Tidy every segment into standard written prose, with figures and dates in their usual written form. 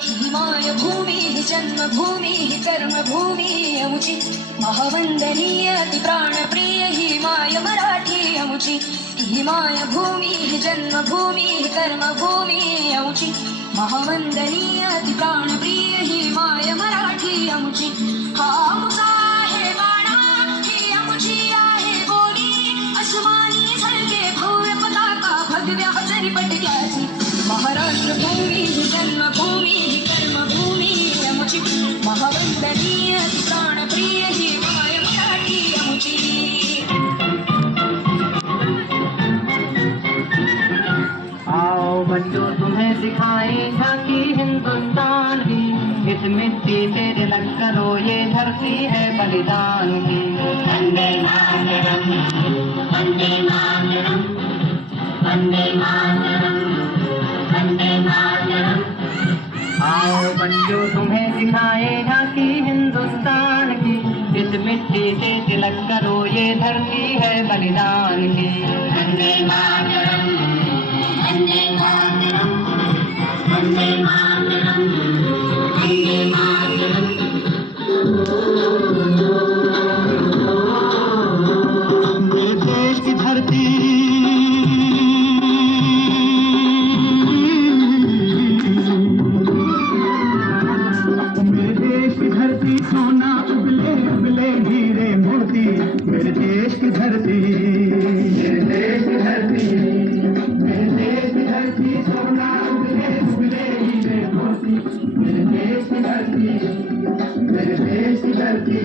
हिमाय भूमि जन्मभूमि कर्मभूमि अमुची महावंदनीय अति प्राणप्रिय हिमाय मराठी अमुची हिमाय भूमि जन्मभूमि कर्मभूमि अमुची महावंदनीय अति प्राणप्रिय हिमाय मराठी अमुची हा अमुचा आहे बाणा ही अमुची आहे बोली अस्मानी झळके भव्य पताका भगव्या जरी पटक्याची महाराष्ट्र भूमी जन्मभूमी कर्मभूमी अमुची महावंदनीय अति प्राणप्रिय हिमाय मराठी अमुची आओ बच्चों तुम्हें सिखाएं झांकी हिंदुस्तान की, इस मिट्टी से तिलक करो ये धरती है बलिदान की। वंदे मातरम वंदे मातरम वंदे मातरम वंदे मातरम। आओ बच्चों तुम्हें सिखाएं झांकी हिंदुस्तान की, इस मिट्टी से तिलक करो ये धरती है बलिदान की। वंदे मातरम वंदे मातरम वंदे मातरम वंदे मातरम। मेरे देश की धरती सोना उबले उबले हीरे मोती, मेरे देश की धरती मेरे देश की धरती मेरे देश की धरती सोना उबले उबले हीरे मोती, मेरे देश की धरती मेरे देश की धरती।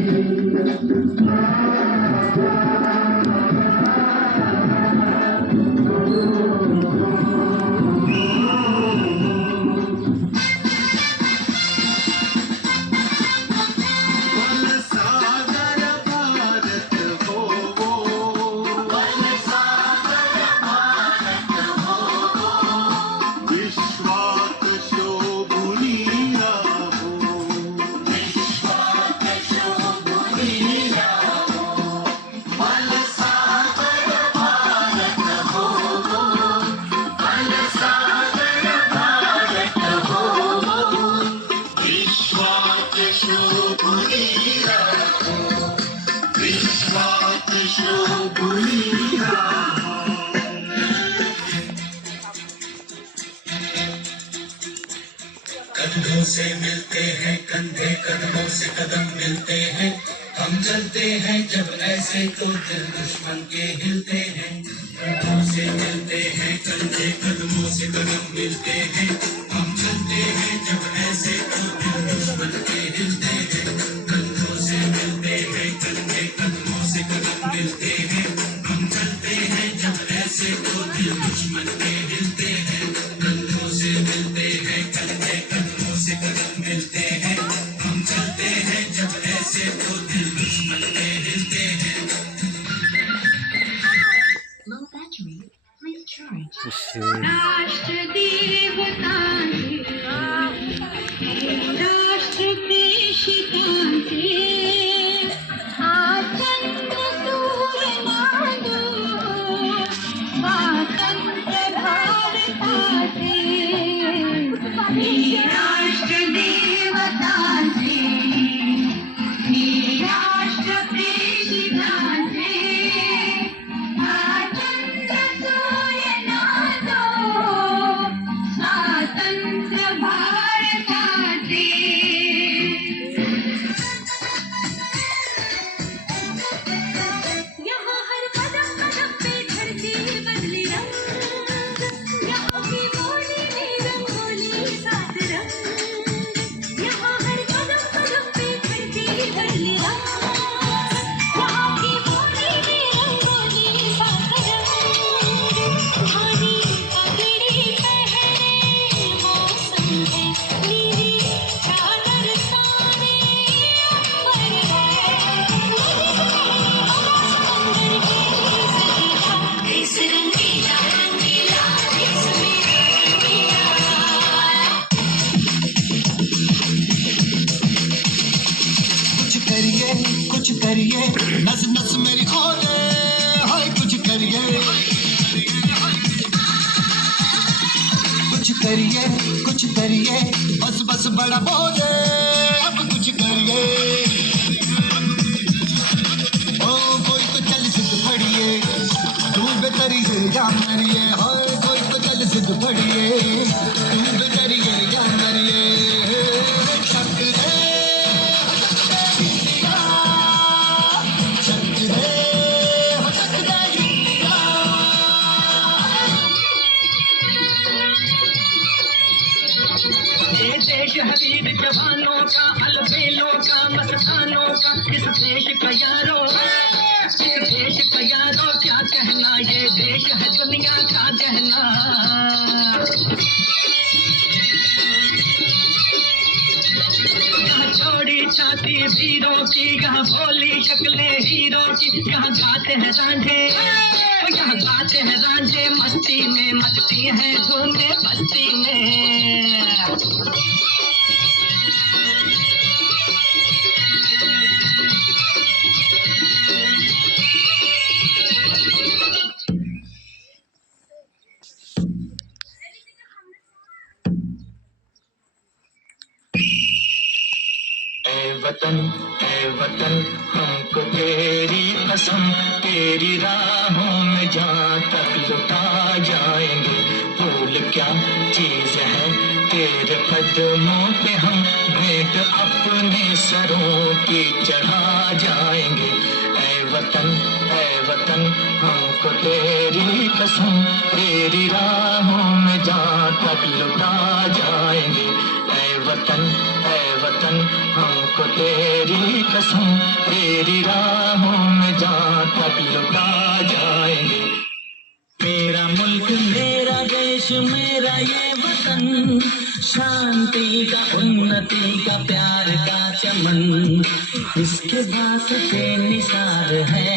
कंधों से मिलते हैं कंधे, कदमों से कदम मिलते हैं, हम चलते हैं जब ऐसे तो दिल दुश्मन के हिलते हैं। कंधों से मिलते हैं कंधे, कदमों से कदम मिलते हैं, हम चलते हैं जब ऐसे तो दिल दुश्मन के हिलते हैं। कंधों से मिलते हैं कंधे, कदमों से कदम मिलते हैं, हम चलते हैं जब ऐसे तो दिल दुश्मन के हिलते हैं। कंधों से मिलते हैं कंधे, कदमों से कदम मिलते हैं, हम चलते हैं जब ऐसे तो दिल दुश्मन के हिलते हैं। Low battery, please charge. राष्ट्र देवतांचे राष्ट्र प्रेषितांचे आचंद्र सूर्य नादो स्वातंत्र्य भारताचे। हे राष्ट्र देवतांचे हे राष्ट्र प्रेषितांचे आचंद्र सूर्य नादो स्वातंत्र्य भारताचे। यहाँ हर कदम कदम पे धरती बदले रंग, यहाँ की बोली में रंगोली सात रंग। यहाँ हर कदम कदम पे धरती बदले रंग, यहाँ की बोली में रंगोली सात रंग। भारी पगड़ी पहने मौसम है, नीली चादर ताने अंबर है। इस रंगीला रंगीला इसमें रंगीला। कुछ करिए नस नस मेरी खोले, हाय कुछ करिए। करिए बस बस बड़ा बोझ है, अब कुछ करिए। ओ कोई तो चल सिद्ध फड़िए, तू बेतरिए या मरिए। हाय कोई तो चल सिद्ध फड़िए, तू बेतरिए या मरिए। शक दे इंडिया, शक दे हो शक दे इंडिया। ये देश है वीर जवानों का, अलबेलों का, मस्तानों का। इस देश का यारो, इस देश का यारो क्या कहना, ये देश है दुनिया का गहना। यहाँ चौड़ी छाती वीरों की, यहाँ भोली शक्लें हीरों की। यहाँ गाते हैं रांझे, यहाँ गाते हैं रांझे, मस्ती में मचती है धूमें बस्ती में। ऐ वतन हमको तेरी कसम, तेरी राहों में जहाँ तक लुटा जाएंगे। भूल क्या चीज है तेरे कदमों पे, हम भेंट अपने सरों की चढ़ा जाएंगे। ऐ वतन हमको तेरी कसम, तेरी राहों में जहाँ तक लुटा जाएंगे। ऐ वतन हमको तेरी कसम, तेरी राहों में जहाँ तक लुटा जाएंगे। मेरा मुल्क मेरा देश मेरा ये वतन, शांति का उन्नति का प्यार का चमन, इसके वास्ते निसार है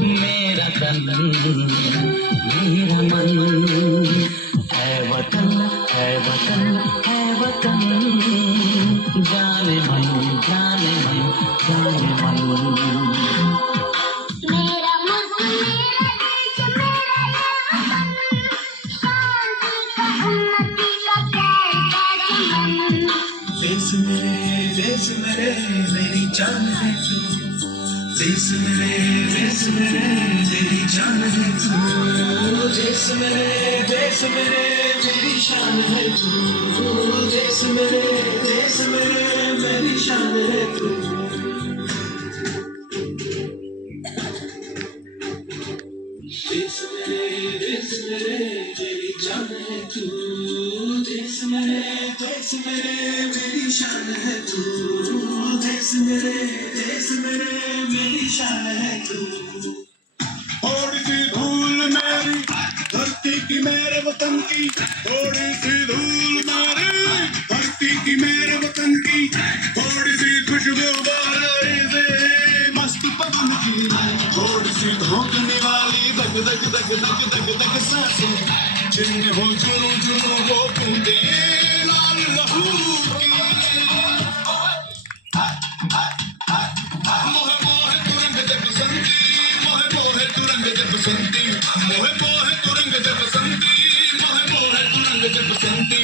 मेरा तन मेरा मन। है वतन है वतन है वतन, जाने मन जाने मन जाने मन। मेरा मुल्क मेरा देश मेरा ये वतन, शांति का उन्नति का प्यार का चमन। देश मेरे मेरी जान है तू, देश मेरे मेरी जान है तू। देश मेरे मेरी शान है तू, देश मेरे मेरी शान है तू। देश मेरे मेरी जान है तू, देश मेरे मेरी शान है तू। देश मेरे मेरी शान है तू। थोड़ी सी धूल मेरी धरती की मेरे वतन की, थोड़ी सी धूल मेरी धरती की मेरे वतन की, थोड़ी सी खुशबू बाहर से मस्त पवन की, थोड़ी सी धोखने वाली दग दग दग दग दग दग सांसें, जिनमें हो जुनू जुनू वो बूंदे लाल लहू की। मोहे मोहे तुरंग दे बसंती, मोहे मोहे तुरंग दे बसंती, मोहे मोहे तुरंग दे बसंती, मोहे मोहे तुरंग दे बसंती।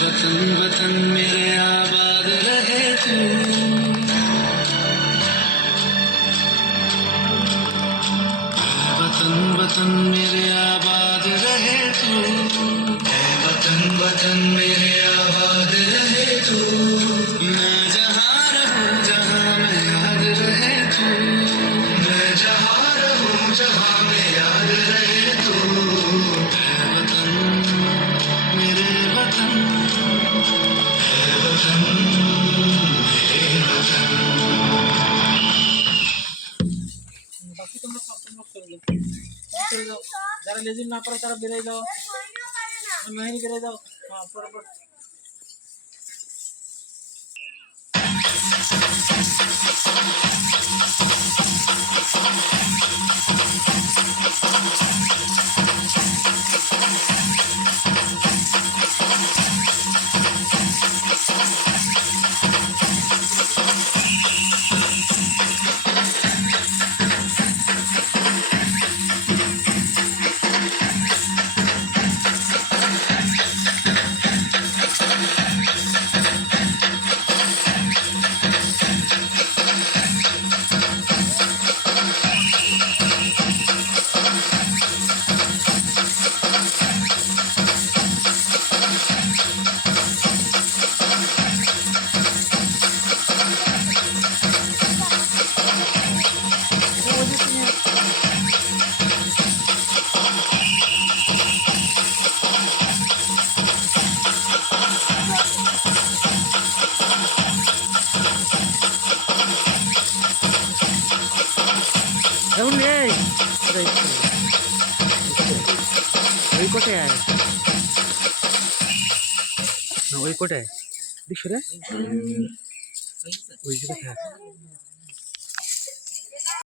वतन वतन मेरे आबाद रहे तू, वतन वतन मेरे आबाद रहे तू। वतन मेरे आबाद रहे तू। मैं जहाँ रहूँ जहाँ में याद रहे तू, मैं जहाँ रहूँ जहाँ में याद रहे तू। वतन मेरे वतन, वतन मेरे वतन। बाकी तुम लोग कर लो, चले जाओ जरा लेजिम ना पर तरफ गिरे जाओ, मैं ही गिरे जाओ। हाँ फटाफट এখন নেই ওই কোটায় আয় ওই কোটায় দিস রে ওই জায়গায় থাক